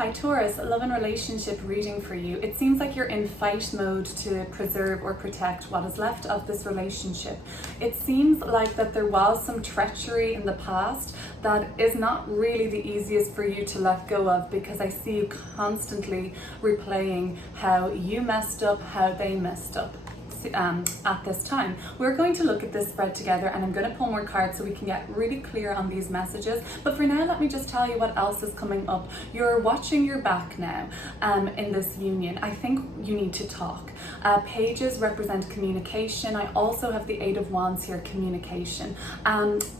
Hi Taurus, love and relationship reading for you. It seems like you're in fight mode to preserve or protect what is left of this relationship. It seems like that there was some treachery in the past that is not really the easiest for you to let go of, because I see you constantly replaying how you messed up, how they messed up. At this time, we're going to look at this spread together, and I'm going to pull more cards so we can get really clear on these messages. But for now, let me just tell you what else is coming up. You're watching your back now in this union. I think you need to talk. Pages represent communication. I also have the Eight of Wands here, communication.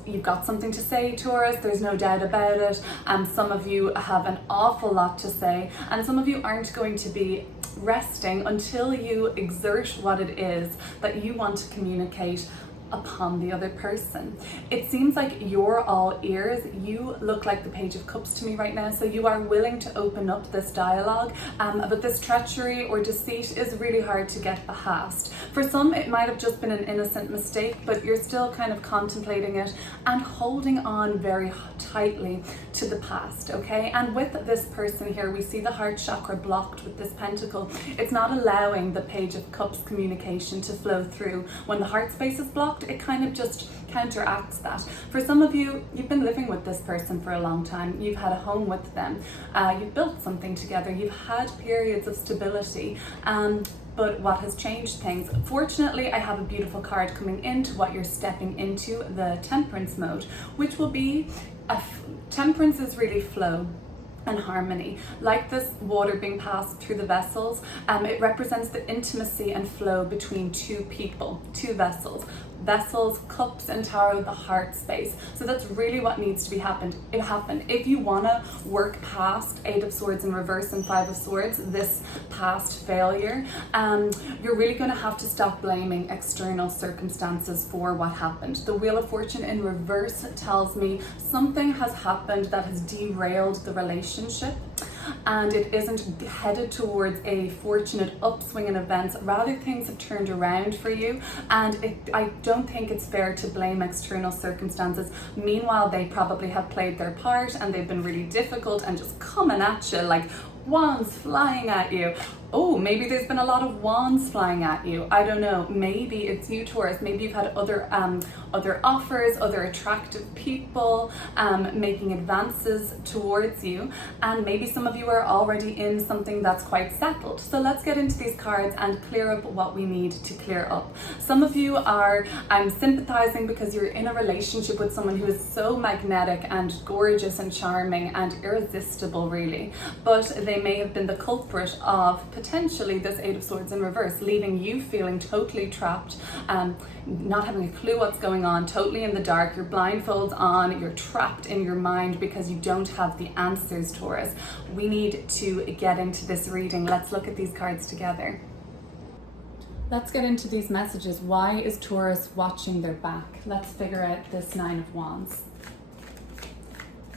You've got something to say, Taurus, there's no doubt about it. Some of you have an awful lot to say, and some of you aren't going to be resting until you exert what it is that you want to communicate upon the other person. It seems like you're all ears. You look like the Page of Cups to me right now, so you are willing to open up this dialogue, but this treachery or deceit is really hard to get past. For some, it might have just been an innocent mistake, but you're still kind of contemplating it and holding on very tightly to the past, okay? And with this person here, we see the heart chakra blocked with this pentacle. It's not allowing the Page of Cups communication to flow through. When the heart space is blocked, it kind of just counteracts that. For some of you, you've been living with this person for a long time. You've had a home with them. You've built something together. You've had periods of stability. But what has changed things? Fortunately, I have a beautiful card coming into what you're stepping into, the Temperance mode, which will be, Temperance is really flow and harmony. Like this water being passed through the vessels, it represents the intimacy and flow between two people, two vessels. Vessels, cups, and tarot, the heart space. So that's really what needs to be happened. If you want to work past Eight of Swords in reverse and Five of Swords, this past failure, you're really going to have to stop blaming external circumstances for what happened. The Wheel of Fortune in reverse tells me something has happened that has derailed the relationship, and it isn't headed towards a fortunate upswing in events. Rather, things have turned around for you, and I don't think it's fair to blame external circumstances. Meanwhile, they probably have played their part, and they've been really difficult and just coming at you like wands flying at you. Oh, maybe there's been a lot of wands flying at you. I don't know. Maybe it's you, Taurus. Maybe you've had other offers, other attractive people making advances towards you, and maybe some of you are already in something that's quite settled. So let's get into these cards and clear up what we need to clear up. Some of you are sympathizing because you're in a relationship with someone who is so magnetic and gorgeous and charming and irresistible, really, but they may have been the culprit of potentially this Eight of Swords in reverse, leaving you feeling totally trapped, not having a clue what's going on, totally in the dark. Your blindfolds on, you're trapped in your mind because you don't have the answers, Taurus. We need to get into this reading. Let's look at these cards together. Let's get into these messages. Why is Taurus watching their back? Let's figure out this Nine of Wands.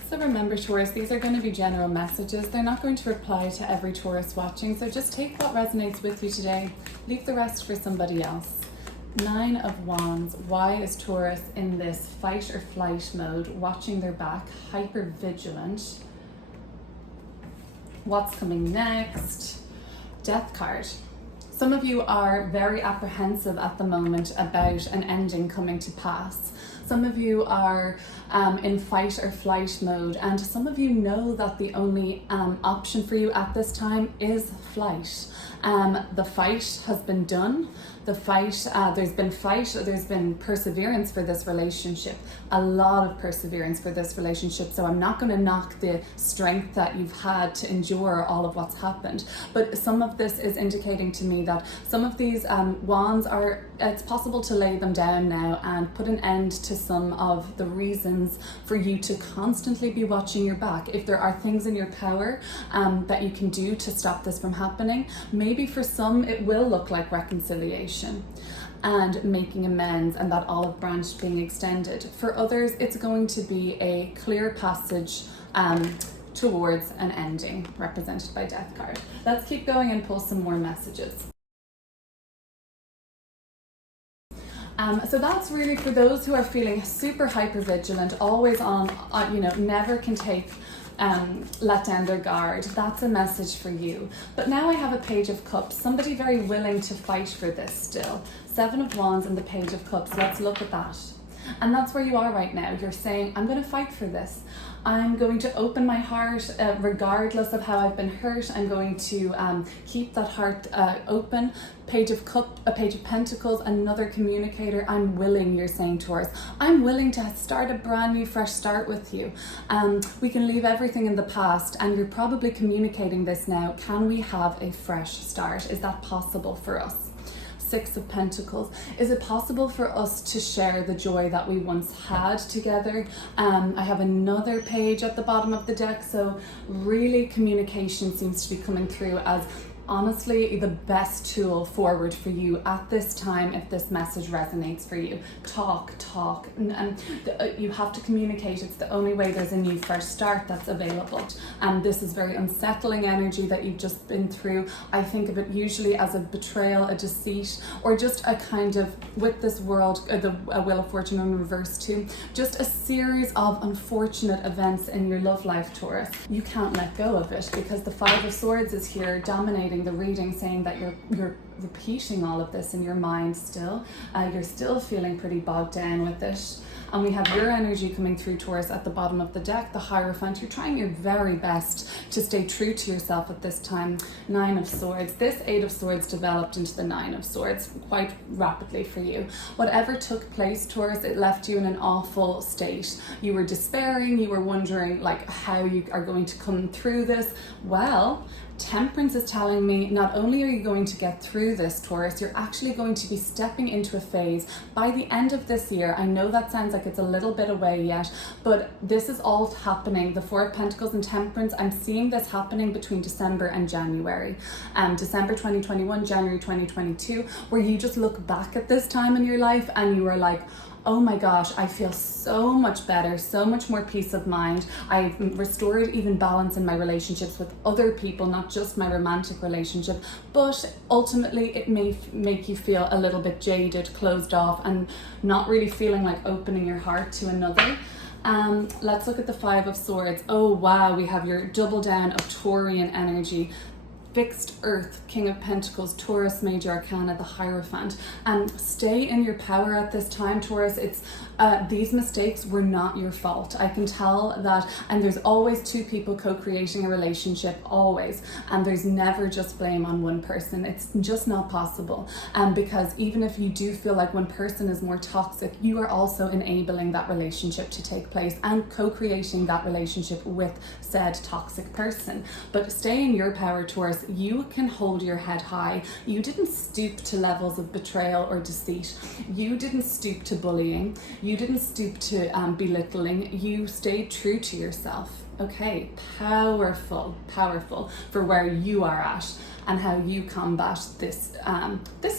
So remember, Taurus, these are going to be general messages. They're not going to reply to every Taurus watching, so just take what resonates with you today. Leave the rest for somebody else. Nine of Wands. Why is Taurus in this fight or flight mode, watching their back, hyper vigilant? What's coming next? Death card. Some of you are very apprehensive at the moment about an ending coming to pass. Some of you are in fight or flight mode, and some of you know that the only option for you at this time is flight. The fight has been done. The fight, there's been perseverance for this relationship, a lot of perseverance for this relationship. So I'm not going to knock the strength that you've had to endure all of what's happened. But some of this is indicating to me that some of these wands it's possible to lay them down now and put an end to some of the reasons for you to constantly be watching your back. If there are things in your power that you can do to stop this from happening, maybe for some it will look like reconciliation and making amends and that olive branch being extended. For others, it's going to be a clear passage towards an ending, represented by Death card. Let's keep going and pull some more messages. So that's really for those who are feeling super hyper vigilant, always on, never can take let down their guard. That's a message for you. But now I have a Page of Cups, somebody very willing to fight for this still. 7 of Wands and the Page of Cups. Let's look at that. And that's where you are right now. You're saying, I'm going to fight for this. I'm going to open my heart regardless of how I've been hurt. I'm going to keep that heart open. Page of Pentacles, another communicator. I'm willing, you're saying, Taurus. I'm willing to start a brand new fresh start with you. We can leave everything in the past, and you're probably communicating this now. Can we have a fresh start? Is that possible for us? 6 of Pentacles. Is it possible for us to share the joy that we once had together? I have another page at the bottom of the deck, so really communication seems to be coming through as honestly the best tool forward for you at this time if this message resonates for you. Talk, and you have to communicate. It's the only way there's a new fresh start that's available. And this is very unsettling energy that you've just been through. I think of it usually as a betrayal, a deceit, or just a kind of, with this world, the Wheel of Fortune in reverse too, just a series of unfortunate events in your love life, Taurus. You can't let go of it because the 5 of Swords is here dominating the reading, saying that you're repeating all of this in your mind still. You're still feeling pretty bogged down with it. And we have your energy coming through, Taurus, at the bottom of the deck, the Hierophant. You're trying your very best to stay true to yourself at this time. 9 of Swords. This 8 of Swords developed into the 9 of Swords quite rapidly for you. Whatever took place, Taurus, it left you in an awful state. You were despairing. You were wondering like how you are going to come through this. Well, Temperance is telling me not only are you going to get through this, Taurus, you're actually going to be stepping into a phase by the end of this year. I know that sounds like it's a little bit away yet, but this is all happening. The 4 of Pentacles and Temperance, I'm seeing this happening between December and January. December 2021, January 2022, where you just look back at this time in your life and you are like, oh my gosh, I feel so much better, so much more peace of mind. I've restored even balance in my relationships with other people, not just my romantic relationship, but ultimately it may make you feel a little bit jaded, closed off, and not really feeling like opening your heart to another. Let's look at the 5 of Swords. Oh wow, we have your double down of Taurian energy. Fixed Earth, King of Pentacles, Taurus, Major Arcana, the Hierophant. Stay in your power at this time, Taurus. It's these mistakes were not your fault. I can tell that, and there's always 2 people co-creating a relationship, always. And there's never just blame on one person. It's just not possible. Because even if you do feel like one person is more toxic, you are also enabling that relationship to take place and co-creating that relationship with said toxic person. But stay in your power, Taurus. You can hold your head high. You didn't stoop to levels of betrayal or deceit. You didn't stoop to bullying. You didn't stoop to belittling. You stayed true to yourself. Okay, powerful for where you are at and how you combat this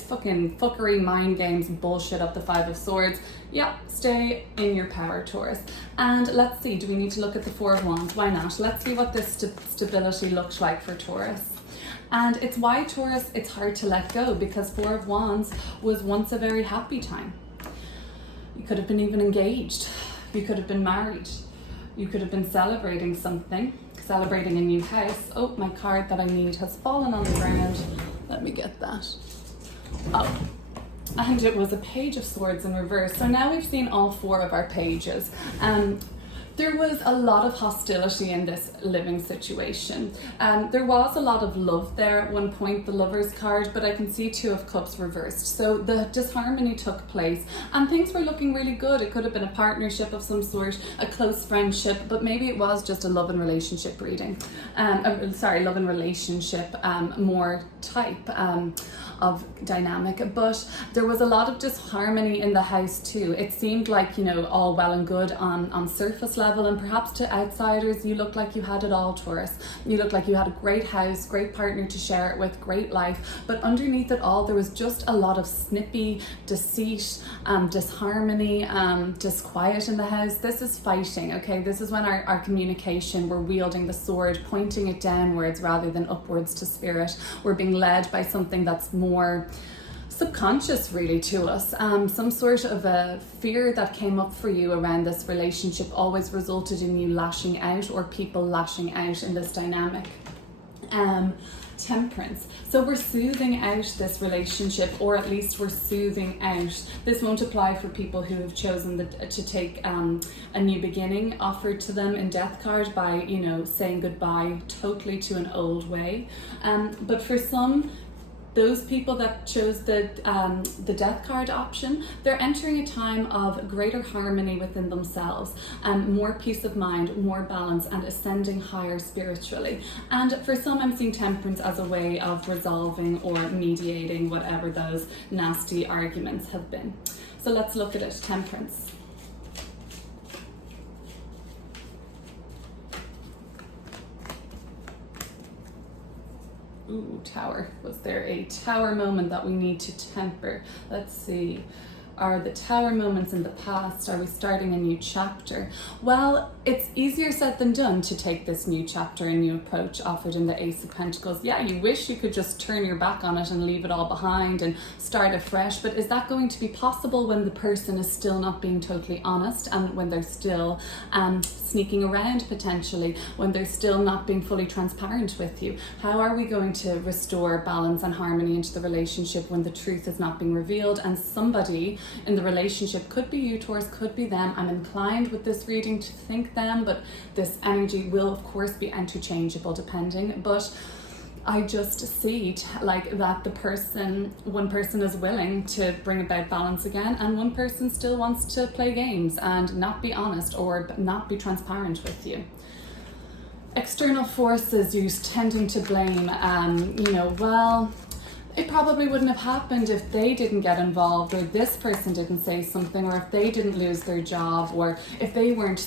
fucking fuckery, mind games, bullshit of the 5 of Swords. Yeah, stay in your power, Taurus. And let's see, do we need to look at the 4 of Wands? Why not? Let's see what this stability looks like for Taurus. And it's why, Taurus, it's hard to let go, because 4 of Wands was once a very happy time. You could have been even engaged. You could have been married. You could have been celebrating something, celebrating a new house. Oh, my card that I need has fallen on the ground. Let me get that. Oh, and it was a Page of Swords in reverse. So now we've seen all 4 of our pages. There was a lot of hostility in this living situation. There was a lot of love there at one point, the Lover's card, but I can see 2 of Cups reversed. So the disharmony took place and things were looking really good. It could have been a partnership of some sort, a close friendship, but maybe it was just a love and relationship reading. Love and relationship, more type of dynamic. But there was a lot of disharmony in the house too. It seemed like, all well and good on surface level, and perhaps to outsiders you looked like you had it all, Taurus. You looked like you had a great house, great partner to share it with, great life, but underneath it all there was just a lot of snippy deceit, disharmony, disquiet in the house. This is fighting, okay? This is when our communication, we're wielding the sword, pointing it downwards rather than upwards to spirit. We're being led by something that's more subconscious really to us. Some sort of a fear that came up for you around this relationship always resulted in you lashing out, or people lashing out in this dynamic. Temperance. So we're soothing out this relationship, or at least we're soothing out. This won't apply for people who have chosen to take a new beginning offered to them in death card by, you know, saying goodbye totally to an old way. But for some, those people that chose the death card option, they're entering a time of greater harmony within themselves, more peace of mind, more balance, and ascending higher spiritually. And for some, I'm seeing temperance as a way of resolving or mediating whatever those nasty arguments have been. So let's look at it. Temperance. Ooh, Tower. Was there a Tower moment that we need to temper? Let's see. Are the Tower moments in the past? Are we starting a new chapter? Well, it's easier said than done to take this new chapter and new approach offered in the Ace of Pentacles. Yeah, you wish you could just turn your back on it and leave it all behind and start afresh, but is that going to be possible when the person is still not being totally honest, and when they're still sneaking around potentially, when they're still not being fully transparent with you? How are we going to restore balance and harmony into the relationship when the truth is not being revealed, and somebody in the relationship, could be you, Taurus, could be them. I'm inclined with this reading to think them, but this energy will of course be interchangeable depending. But I just see like that one person is willing to bring about balance again, and one person still wants to play games and not be honest or not be transparent with you. External forces, you're tending to blame, well, it probably wouldn't have happened if they didn't get involved, or this person didn't say something, or if they didn't lose their job, or if they weren't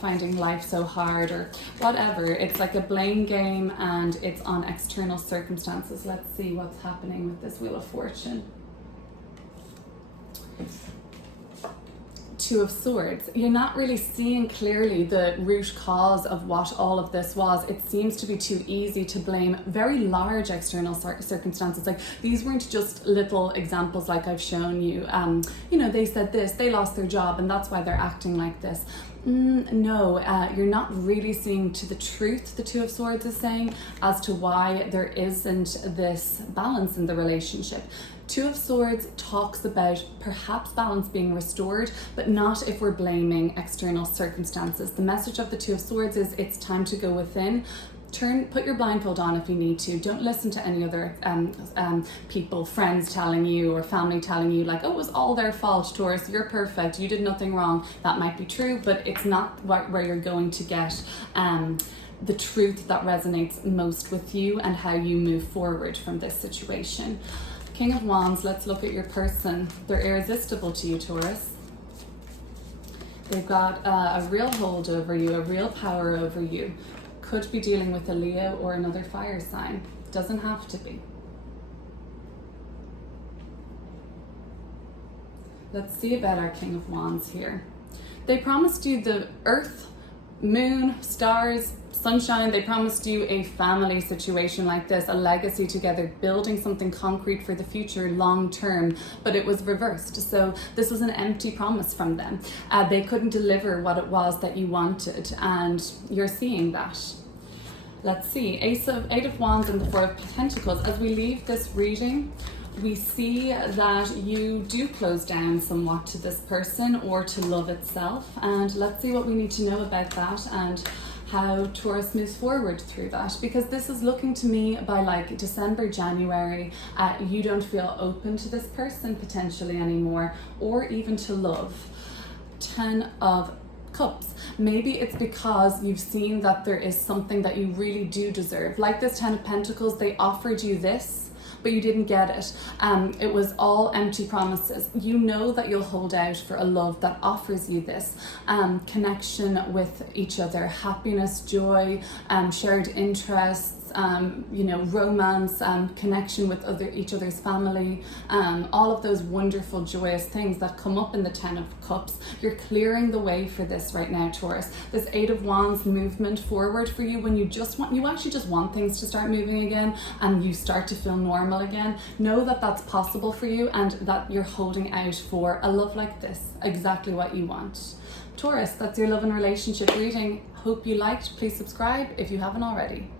finding life so hard, or whatever. It's like a blame game, and it's on external circumstances. Let's see what's happening with this Wheel of Fortune. Two of Swords. You're not really seeing clearly the root cause of what all of this was. It seems to be too easy to blame very large external circumstances. Like, these weren't just little examples like I've shown you. They said this, they lost their job, and that's why they're acting like this. No, you're not really seeing to the truth, the Two of Swords is saying, as to why there isn't this balance in the relationship. Two of Swords talks about perhaps balance being restored, but not if we're blaming external circumstances. The message of the Two of Swords is it's time to go within. Put your blindfold on if you need to. Don't listen to any other people, friends telling you, or family telling you like, oh, it was all their fault, Taurus, you're perfect, you did nothing wrong. That might be true, but it's not where you're going to get the truth that resonates most with you and how you move forward from this situation. King of Wands, let's look at your person. They're irresistible to you, Taurus. They've got a real hold over you, a real power over you. Could be dealing with a Leo or another fire sign. Doesn't have to be. Let's see about our King of Wands here. They promised you the earth, moon, stars, sunshine. They promised you a family situation like this, a legacy together, building something concrete for the future long term, but it was reversed. So this was an empty promise from them. They couldn't deliver what it was that you wanted, and you're seeing that. Let's see, Eight of Wands and the Four of Pentacles. As we leave this reading, we see that you do close down somewhat to this person or to love itself, and let's see what we need to know about that and how Taurus moves forward through that, because this is looking to me by like December, January, you don't feel open to this person potentially anymore, or even to love. 10 of Cups. Maybe it's because you've seen that there is something that you really do deserve. Like this 10 of Pentacles, they offered you this, but you didn't get it. It was all empty promises. You know that you'll hold out for a love that offers you this connection with each other, happiness, joy, shared interests, you know, romance, connection with each other's family, all of those wonderful, joyous things that come up in the Ten of Cups. You're clearing the way for this right now, Taurus. This Eight of Wands movement forward for you, when you actually just want things to start moving again and you start to feel normal again. Know that that's possible for you, and that you're holding out for a love like this, exactly what you want. Taurus, that's your love and relationship reading. Hope you liked. Please subscribe if you haven't already.